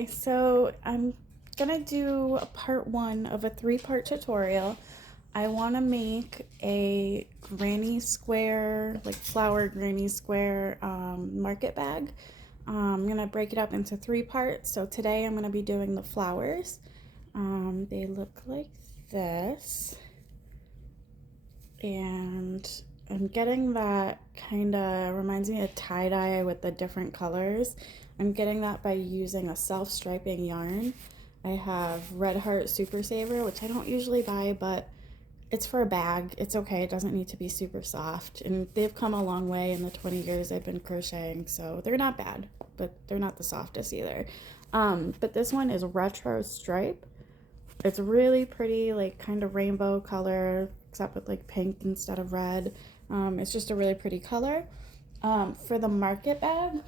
Okay, so I'm gonna do a part one of a three-part tutorial. I want to make a granny square, like flower granny square market bag. I'm gonna break it up into three parts. So today I'm gonna be doing the flowers. They look like this. And I'm getting that kind of reminds me of tie-dye with the different colors. I'm getting that by using a self-striping yarn. I have Red Heart Super Saver, which I don't usually buy, but it's for a bag. It's okay. It doesn't need to be super soft. And they've come a long way in the 20 years I've been crocheting, so they're not bad, but they're not the softest either. But this one is Retro Stripe. It's really pretty, like kind of rainbow color, except with like pink instead of red. It's just a really pretty color. For the market bag,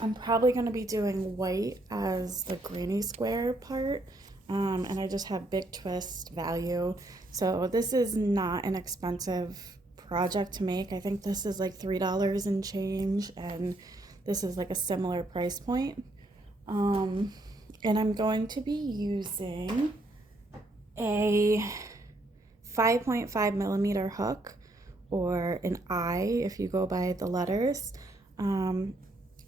I'm probably going to be doing white as the granny square part. And I just have big twist value. So this is not an expensive project to make. I think this is like $3 and change, and this is like a similar price point. And I'm going to be using a 5.5 millimeter hook, or an I if you go by the letters.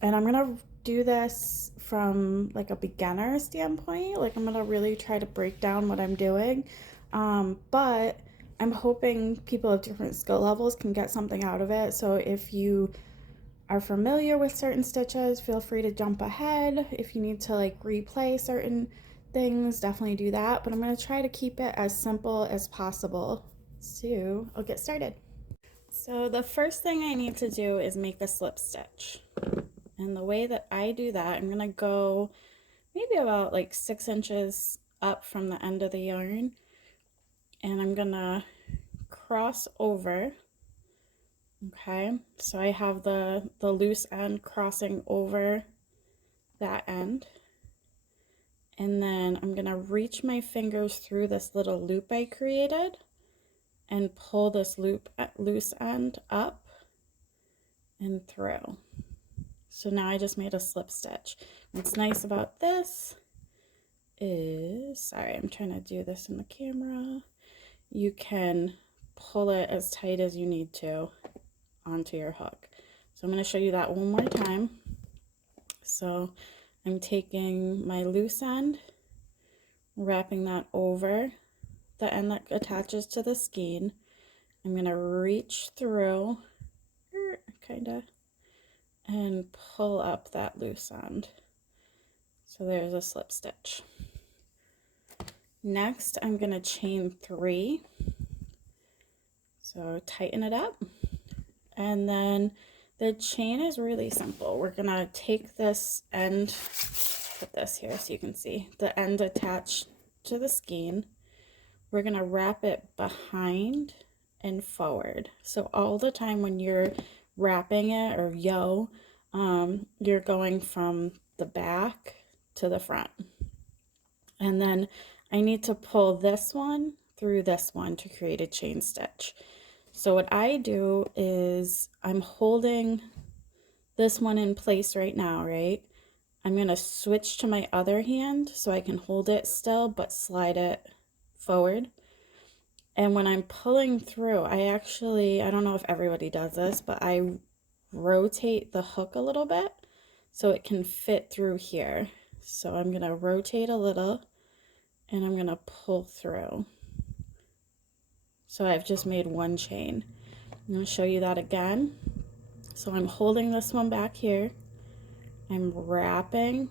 And I'm gonna do this from like a beginner standpoint. Like I'm gonna really try to break down what I'm doing. But I'm hoping people of different skill levels can get something out of it. So if you are familiar with certain stitches, feel free to jump ahead. If you need to like replay certain things, definitely do that. But I'm going to try to keep it as simple as possible. So I'll get started. So the first thing I need to do is make a slip stitch. And the way that I do that, I'm going to go maybe about like 6 inches up from the end of the yarn. And I'm going to cross over. Okay, so I have the loose end crossing over that end. And then I'm going to reach my fingers through this little loop I created and pull this loose end up and through. So now I just made a slip stitch. What's nice about this is, sorry, I'm trying to do this in the camera. You can pull it as tight as you need to onto your hook. So I'm going to show you that one more time. So I'm taking my loose end, wrapping that over the end that attaches to the skein. I'm going to reach through, kind of, and pull up that loose end. So there's a slip stitch. Next, I'm going to chain 3. So tighten it up. And then the chain is really simple. We're going to take this end, put this here so you can see, the end attached to the skein. We're going to wrap it behind and forward. So all the time when you're wrapping it, or you're going from the back to the front. And then I need to pull this one through this one to create a chain stitch. So what I do is I'm holding this one in place right now, right? I'm going to switch to my other hand so I can hold it still but slide it forward. And when I'm pulling through, I don't know if everybody does this, but I rotate the hook a little bit so it can fit through here. So I'm going to rotate a little and I'm going to pull through. So I've just made one chain. I'm going to show you that again. So I'm holding this one back here. I'm wrapping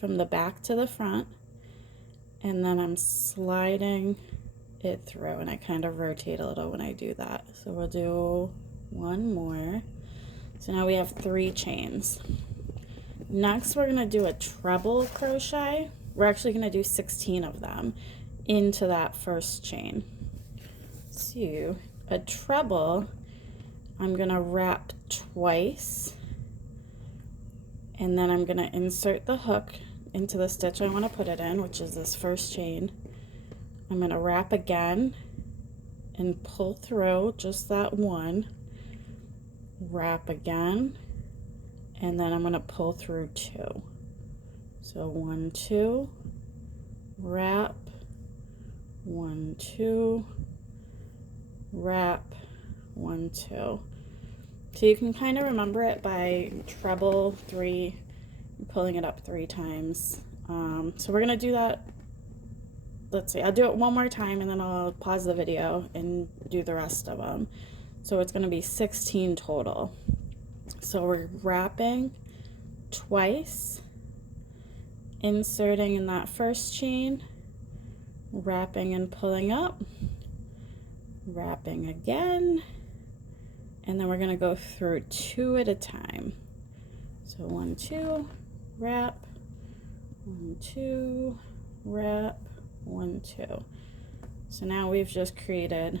from the back to the front, and then I'm sliding it through, and I kind of rotate a little when I do that. So we'll do one more. So now we have 3 chains. Next, we're going to do a treble crochet. We're actually going to do 16 of them into that first chain. So a treble, I'm going to wrap twice, and then I'm going to insert the hook into the stitch I want to put it in, which is this first chain. I'm going to wrap again and pull through just that one, wrap again, and then I'm going to pull through 2. So 1, 2, wrap, 1, 2, wrap, 1, 2. So you can kind of remember it by treble 3, pulling it up 3 times. So we're gonna do that. Let's see, I'll do it one more time and then I'll pause the video and do the rest of them. So it's gonna be 16 total. So we're wrapping twice, inserting in that first chain, wrapping and pulling up, wrapping again, and then we're going to go through 2 at a time. So 1, 2, wrap, 1, 2, wrap, 1, 2. So now we've just created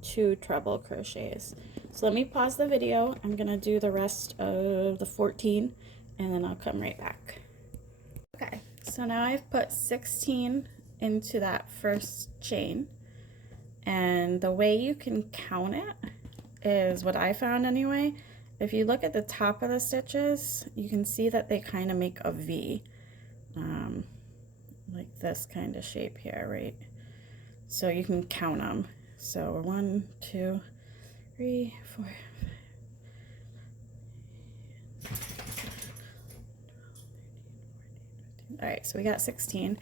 2 treble crochets. So let me pause the video. I'm going to do the rest of the 14 and then I'll come right back. Okay, so now I've put 16 into that first chain, and the way you can count it is what I found anyway. If you look at the top of the stitches, you can see that they kind of make a V, like this kind of shape here, right? So you can count them. So 1, 2, 3, 4, 5. All right, so we got 16,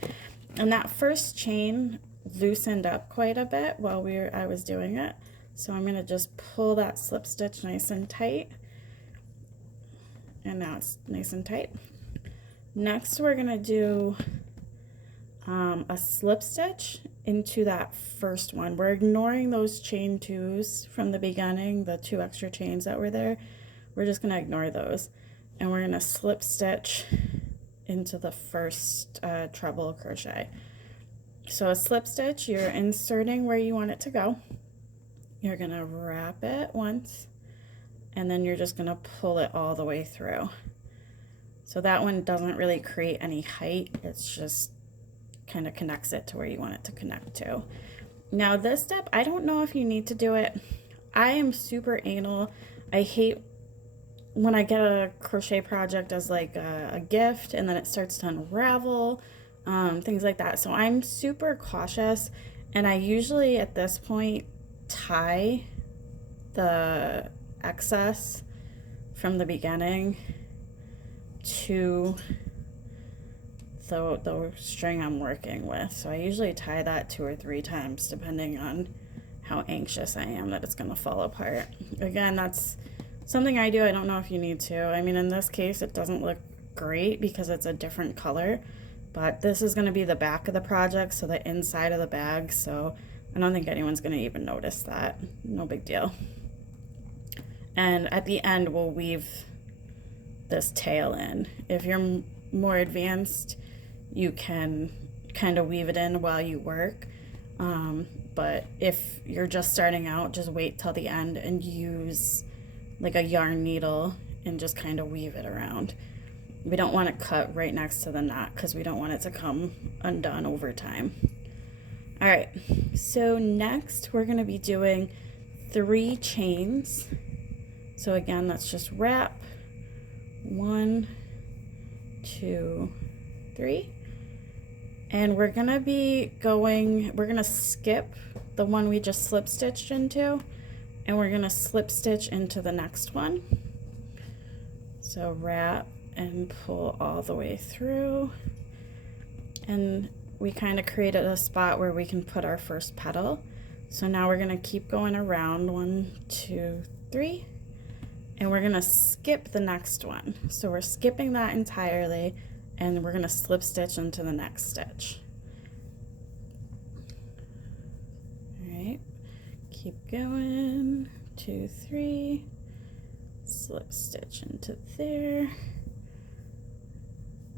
and that first chain loosened up quite a bit while I was doing it. So I'm gonna just pull that slip stitch nice and tight, and now it's nice and tight. Next, we're gonna do a slip stitch into that first one. We're ignoring those chain 2s from the beginning, the 2 extra chains that were there. We're just gonna ignore those, and we're gonna slip stitch into the first treble crochet. So a slip stitch, you're inserting where you want it to go. You're gonna wrap it once, and then you're just gonna pull it all the way through. So that one doesn't really create any height, it's just kind of connects it to where you want it to connect to. Now this step, I don't know if you need to do it. I am super anal. I hate when I get a crochet project as like a gift and then it starts to unravel, things like that. So I'm super cautious, and I usually at this point tie the excess from the beginning to the string I'm working with. So I usually tie that 2 or 3 times depending on how anxious I am that it's going to fall apart. Again, that's something I do. I don't know if you need to. I mean, in this case, it doesn't look great because it's a different color, but this is going to be the back of the project, so the inside of the bag, so I don't think anyone's going to even notice that. No big deal. And at the end, we'll weave this tail in. If you're more advanced, you can kind of weave it in while you work. But if you're just starting out, just wait till the end and use like a yarn needle and just kind of weave it around. We don't want to cut right next to the knot because we don't want it to come undone over time. All right, so next we're going to be doing 3 chains. So again, let's just wrap 1, 2, 3. And we're going to be going, we're going to skip the one we just slip stitched into, and we're going to slip stitch into the next one. So wrap and pull all the way through, and we kind of created a spot where we can put our first petal. So now we're going to keep going around 1, 2, 3, and we're going to skip the next one. So we're skipping that entirely, and we're going to slip stitch into the next stitch. All right, keep going, 2, 3, slip stitch into there,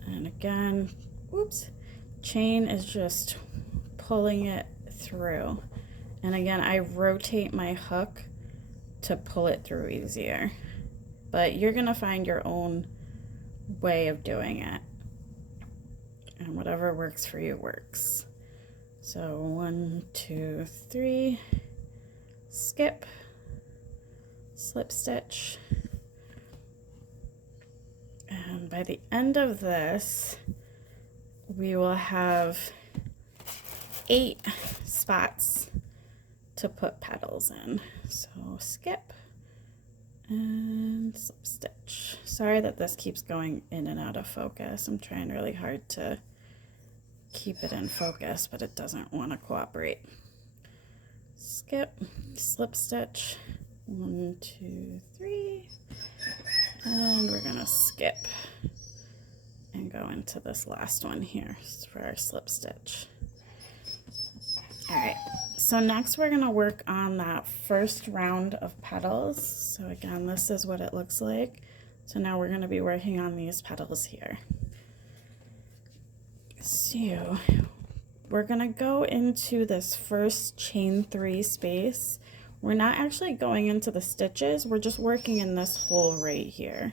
and again, whoops, chain is just pulling it through, and again I rotate my hook to pull it through easier, but you're gonna find your own way of doing it, and whatever works for you works. So 1, 2, 3, skip, slip stitch, and by the end of this we will have 8 spots to put petals in. So skip and slip stitch. Sorry that this keeps going in and out of focus. I'm trying really hard to keep it in focus, but it doesn't want to cooperate. Skip, slip stitch, 1, 2, 3, and we're gonna skip and go into this last one here for our slip stitch. All right, so next we're gonna work on that first round of petals. So again, this is what it looks like. So now we're gonna be working on these petals here. So we're gonna go into this first chain 3 space. We're not actually going into the stitches, we're just working in this hole right here.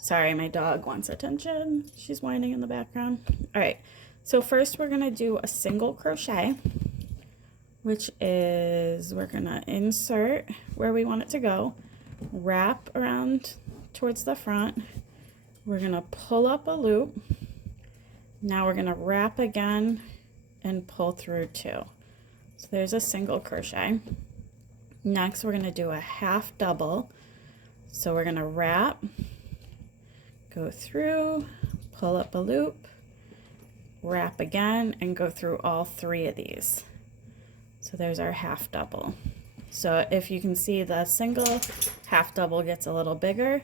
Sorry, my dog wants attention. She's whining in the background. All right, so first we're gonna do a single crochet, which is we're gonna insert where we want it to go, wrap around towards the front. We're gonna pull up a loop. Now we're gonna wrap again and pull through 2. So there's a single crochet. Next we're gonna do a half double. So we're gonna wrap, go through, pull up a loop, wrap again, and go through all 3 of these. So there's our half double. So if you can see, the single half double gets a little bigger.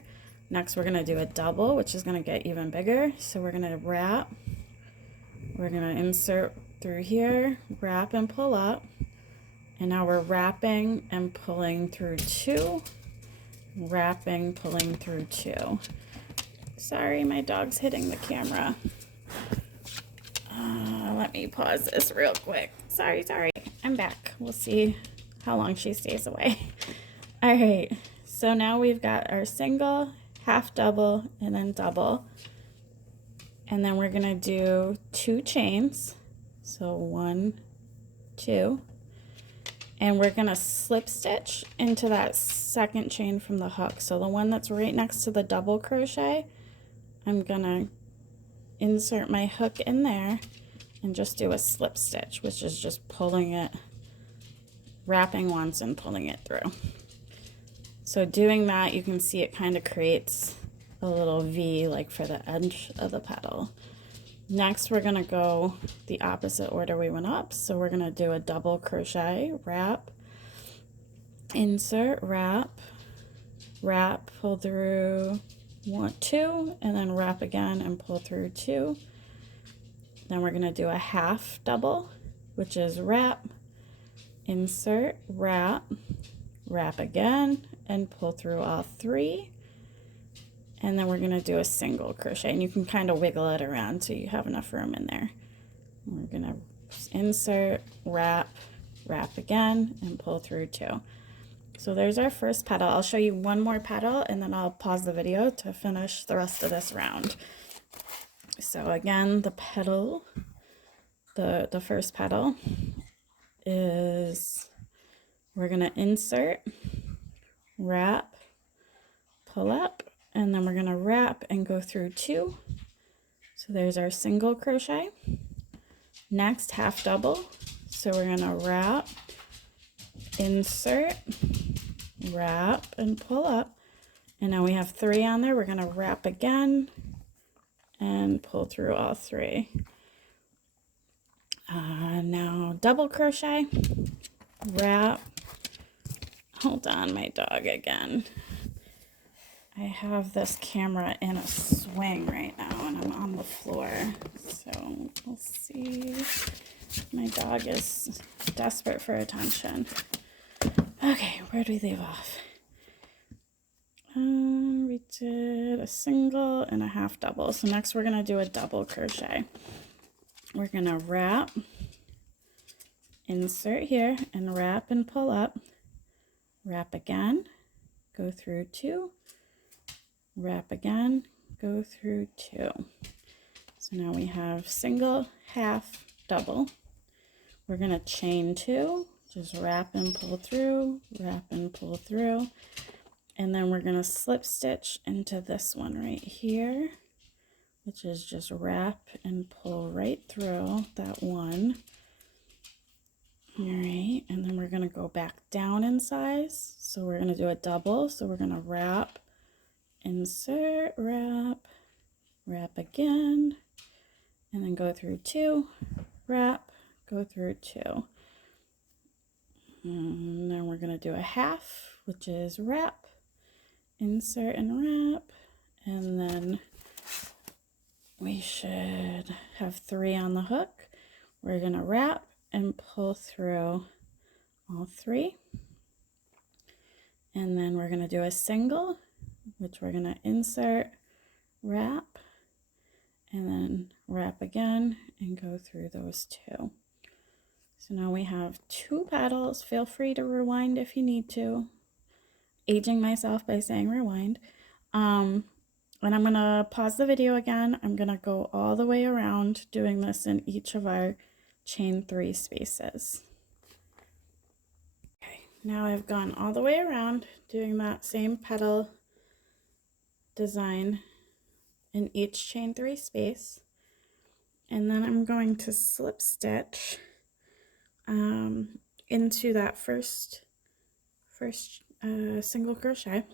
Next we're gonna do a double, which is gonna get even bigger. So we're gonna wrap, we're gonna insert through here, wrap and pull up, and now we're wrapping and pulling through 2, wrapping, pulling through 2. Sorry, my dog's hitting the camera. Let me pause this real quick. Sorry, I'm back. We'll see how long she stays away. All right, so now we've got our single, half double, and then double. And then we're gonna do 2 chains. So 1, 2, and we're gonna slip stitch into that second chain from the hook. So the one that's right next to the double crochet, I'm gonna insert my hook in there and just do a slip stitch, which is just pulling it, wrapping once and pulling it through. So doing that, you can see it kind of creates a little V like for the edge of the petal. Next we're gonna go the opposite order we went up. So we're gonna do a double crochet, wrap, insert, wrap, wrap, pull through 1, 2, and then wrap again and pull through 2. Then we're gonna do a half double, which is wrap, insert, wrap, wrap again, and pull through all 3. And then we're gonna do a single crochet, and you can kind of wiggle it around so you have enough room in there. We're gonna insert, wrap, wrap again, and pull through 2. So there's our first petal. I'll show you one more petal and then I'll pause the video to finish the rest of this round. So again, the petal, the first petal is, we're gonna insert, wrap, pull up, and then we're gonna wrap and go through 2. So there's our single crochet. Next, half double. So we're gonna wrap, insert, wrap, and pull up. And now we have 3 on there. We're gonna wrap again and pull through all 3. Now double crochet, wrap. Hold on, my dog again. I have this camera in a swing right now and I'm on the floor. So we'll see. My dog is desperate for attention. Okay, where do we leave off? We did a single and a half double. So next we're gonna do a double crochet. We're gonna wrap, insert here, and wrap and pull up. Wrap again, go through 2, wrap again, go through 2. So now we have single, half, double. We're gonna chain 2, just wrap and pull through, wrap and pull through. And then we're gonna slip stitch into this one right here, which is just wrap and pull right through that one. All right, and then we're gonna go back down in size. So we're gonna do a double. So we're gonna wrap, insert, wrap, wrap again, and then go through 2, wrap, go through 2. And then we're gonna do a half, which is wrap, insert and wrap, and then we should have 3 on the hook. We're gonna wrap and pull through all 3. And then we're gonna do a single, which we're gonna insert, wrap, and then wrap again and go through those 2. So now we have 2 petals. Feel free to rewind if you need to. Aging myself by saying rewind. And I'm gonna pause the video again. I'm gonna go all the way around doing this in each of our chain 3 spaces. Okay, now I've gone all the way around doing that same petal design in each chain 3 space, and then I'm going to slip stitch into that first single crochet.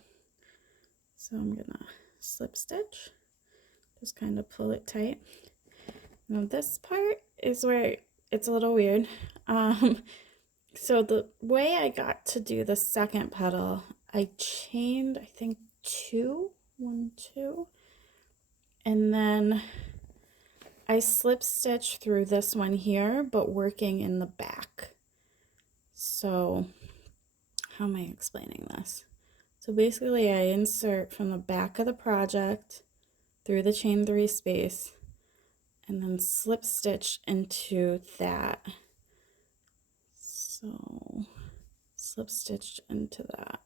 So I'm gonna slip stitch, just kind of pull it tight. Now this part is where it's a little weird. So the way I got to do the second petal, I chained, I think 1, 2, and then I slip stitch through this one here, but working in the back. So how am I explaining this? So basically I insert from the back of the project through the chain 3 space and then slip stitch into that. So slip stitched into that.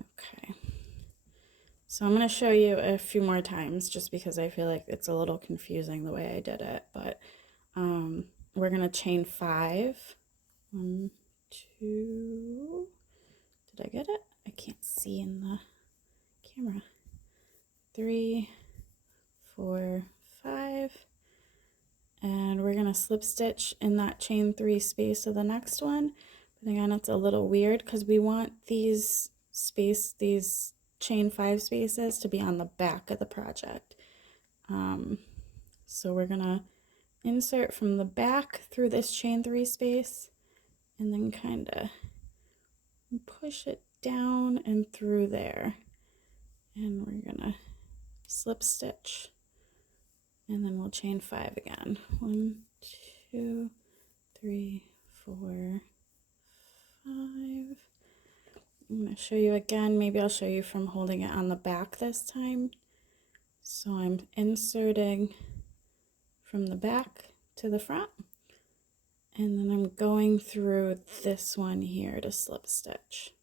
Okay. So I'm going to show you a few more times just because I feel like it's a little confusing the way I did it, but we're going to chain 5. 1, 2. Did I get it? I can't see in the camera. 3, 4, 5. And we're going to slip stitch in that chain 3 space of the next one. But again, it's a little weird because we want these chain 5 spaces to be on the back of the project. So we're going to insert from the back through this chain 3 space and then kind of push it down and through there. And we're going to slip stitch. And then we'll chain 5 again. 1, 2, 3, 4, 5. I'm going to show you again. Maybe I'll show you from holding it on the back this time. So I'm inserting from the back to the front. And then I'm going through this one here to slip stitch.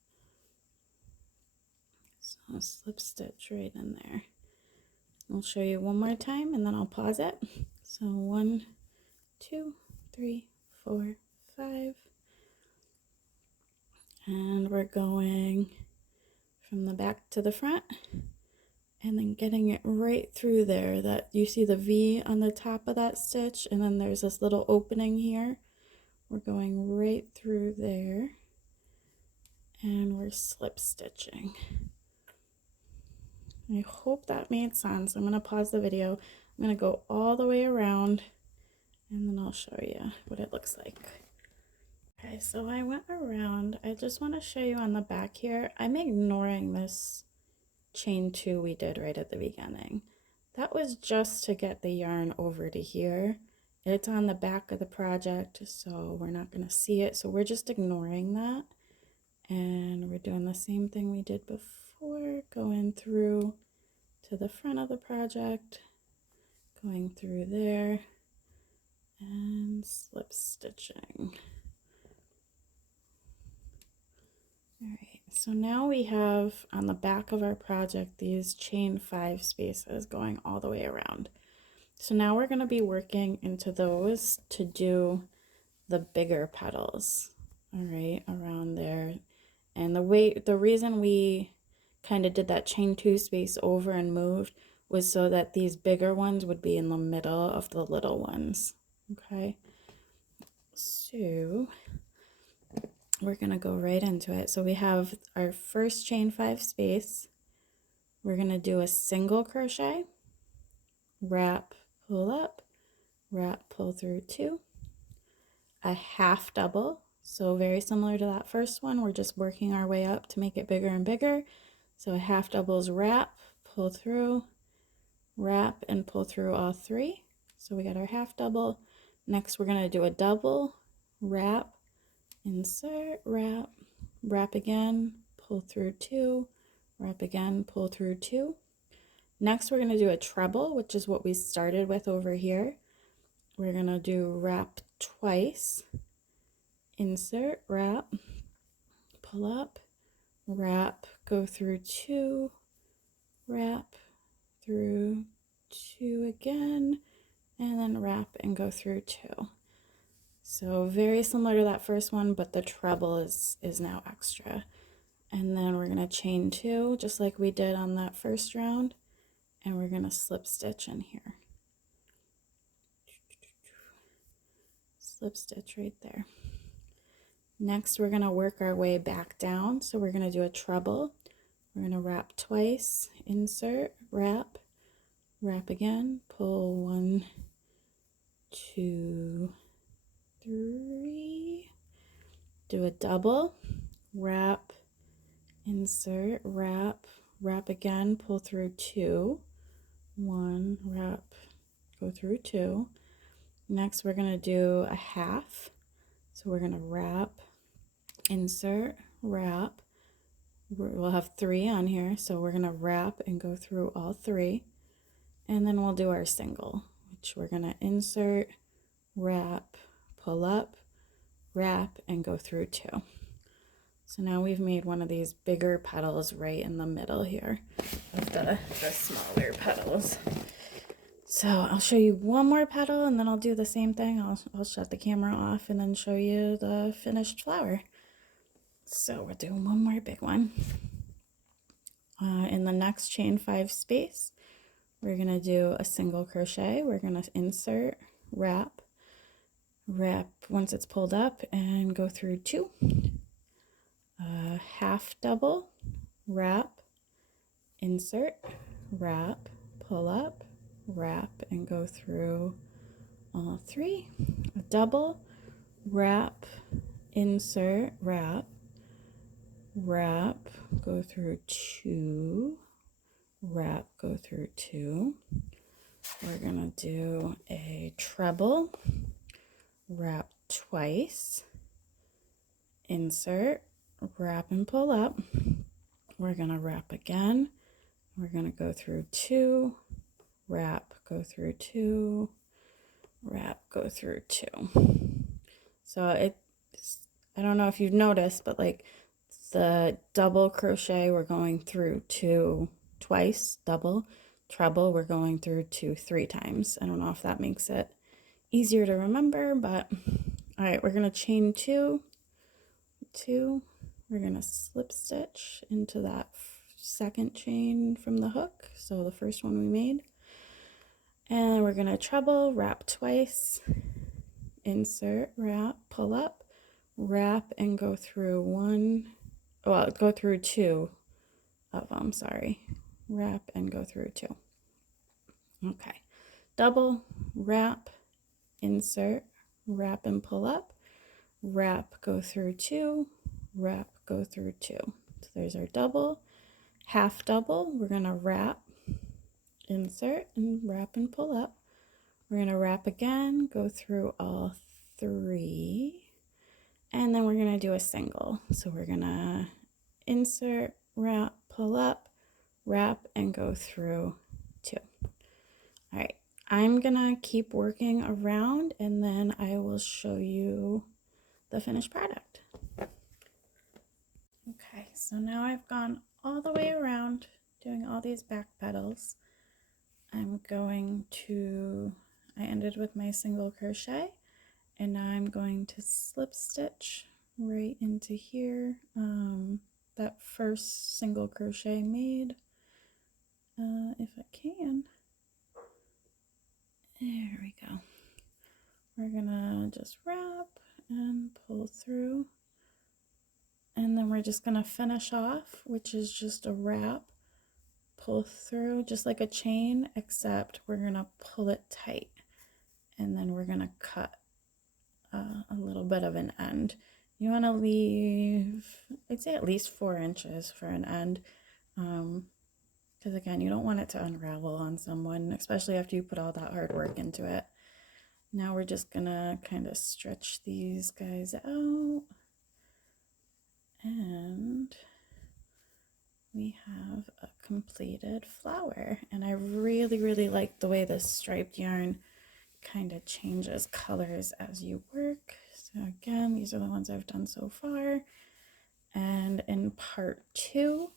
So I'll slip stitch right in there. I'll show you one more time and then I'll pause it. So 1, 2, 3, 4, 5. And we're going from the back to the front and then getting it right through there. That you see the V on the top of that stitch and then there's this little opening here. We're going right through there and we're slip stitching. I hope that made sense. I'm going to pause the video. I'm going to go all the way around and then I'll show you what it looks like. Okay, so I went around. I just want to show you on the back here. I'm ignoring this chain 2 we did right at the beginning. That was just to get the yarn over to here. It's on the back of the project, so we're not going to see it. So we're just ignoring that. And we're doing the same thing we did before, going through to the front of the project, going through there, and slip stitching. All right, so now we have on the back of our project these chain 5 spaces going all the way around. So now we're going to be working into those to do the bigger petals, all right, around there. And the reason we kind of did that chain 2 space over and moved was so that these bigger ones would be in the middle of the little ones. Okay, so we're gonna go right into it. So we have our first chain 5 space. We're gonna do a single crochet, wrap, pull up, wrap, pull through 2, a half double. So very similar to that first one, we're just working our way up to make it bigger and bigger. So a half doubles, wrap, pull through, wrap, and pull through all 3. So we got our half double. Next we're gonna do a double, wrap, insert, wrap, wrap again, pull through 2, wrap again, pull through 2. Next we're gonna do a treble, which is what we started with over here. We're gonna do wrap twice, insert, wrap, pull up, wrap, go through 2, wrap through 2 again, and then wrap and go through 2. So very similar to that first one, but the treble is now extra. And then we're going to chain 2 just like we did on that first round, and we're going to slip stitch in here. Slip stitch right there. Next we're going to work our way back down, so we're going to do a treble. We're going to wrap twice, insert, wrap, wrap again, pull 1, 2, 3, do a double, wrap, insert, wrap, wrap again, pull through 2, 1, wrap, go through 2. Next we're going to do a half, so we're going to wrap, insert, wrap. We'll have 3 on here, so we're going to wrap and go through all 3, and then we'll do our single, which we're going to insert, wrap, pull up, wrap, and go through 2. So now we've made one of these bigger petals right in the middle here of the smaller petals. So I'll show you one more petal and then I'll do the same thing. I'll shut the camera off and then show you the finished flower. So we're doing one more big one. In the next chain 5 space, we're going to do a single crochet. We're going to insert, wrap, wrap once it's pulled up and go through 2. Half double, wrap, insert, wrap, pull up, wrap, and go through all 3. A double, wrap, insert, wrap, wrap, go through 2, wrap, go through 2. We're gonna do a treble, wrap twice, insert, wrap and pull up. We're gonna wrap again. We're gonna go through 2, wrap, go through 2, wrap, go through 2. So I don't know if you've noticed, but like the double crochet we're going through 2 twice, double, treble we're going through 2 3 times. I don't know if that makes it easier to remember, but all right, we're gonna chain 2, 2. We're gonna slip stitch into that second chain from the hook, so the first one we made, and we're gonna treble, wrap twice, insert, wrap, pull up, wrap, and go through 2 of them, sorry, wrap and go through 2. Okay, double, wrap, insert, wrap and pull up, wrap, go through 2, wrap, go through 2. So there's our double. Half double, we're gonna wrap, insert, and wrap and pull up. We're gonna wrap again, go through all 3, and then we're gonna do a single. So we're gonna insert, wrap, pull up, wrap, and go through 2. All right, I'm gonna keep working around and then I will show you the finished product. Okay, so now I've gone all the way around doing all these back petals. I ended with my single crochet, and now I'm going to slip stitch right into here. that first single crochet made, if I can. There we go. We're gonna just wrap and pull through, and then we're just gonna finish off, which is just a wrap, pull through just like a chain, except we're gonna pull it tight, and then we're gonna cut a little bit of an end. You want to leave, I'd say at least 4 inches for an end, because again, you don't want it to unravel on someone, especially after you put all that hard work into it. Now we're just gonna kind of stretch these guys out, and we have a completed flower. And I really like the way this striped yarn kind of changes colors as you work. So again, these are the ones I've done so far. And in part 2,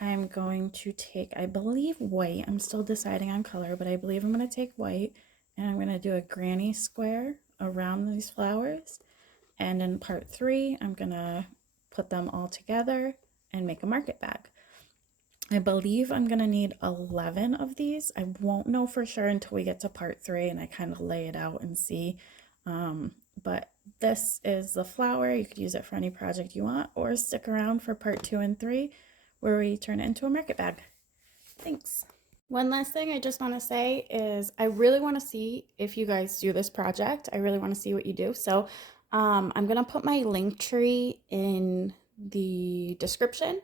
I'm going to take, I believe, white. I'm still deciding on color, but I believe I'm going to take white, and I'm going to do a granny square around these flowers. And in part 3, I'm going to put them all together and make a market bag. I believe I'm going to need 11 of these. I won't know for sure until we get to part 3 and I kind of lay it out and see. But this is the flower. You could use it for any project you want, or stick around for part 2 and 3 where we turn it into a market bag. Thanks. One last thing I just want to say is I really want to see if you guys do this project. I really want to see what you do. So I'm going to put my link tree in the description.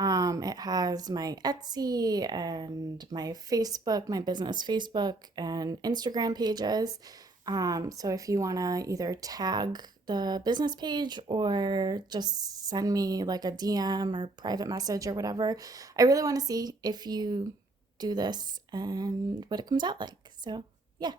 It has my Etsy and my Facebook, my business Facebook and Instagram pages. So if you want to either tag the business page or just send me like a DM or private message or whatever, I really want to see if you do this and what it comes out like. So yeah.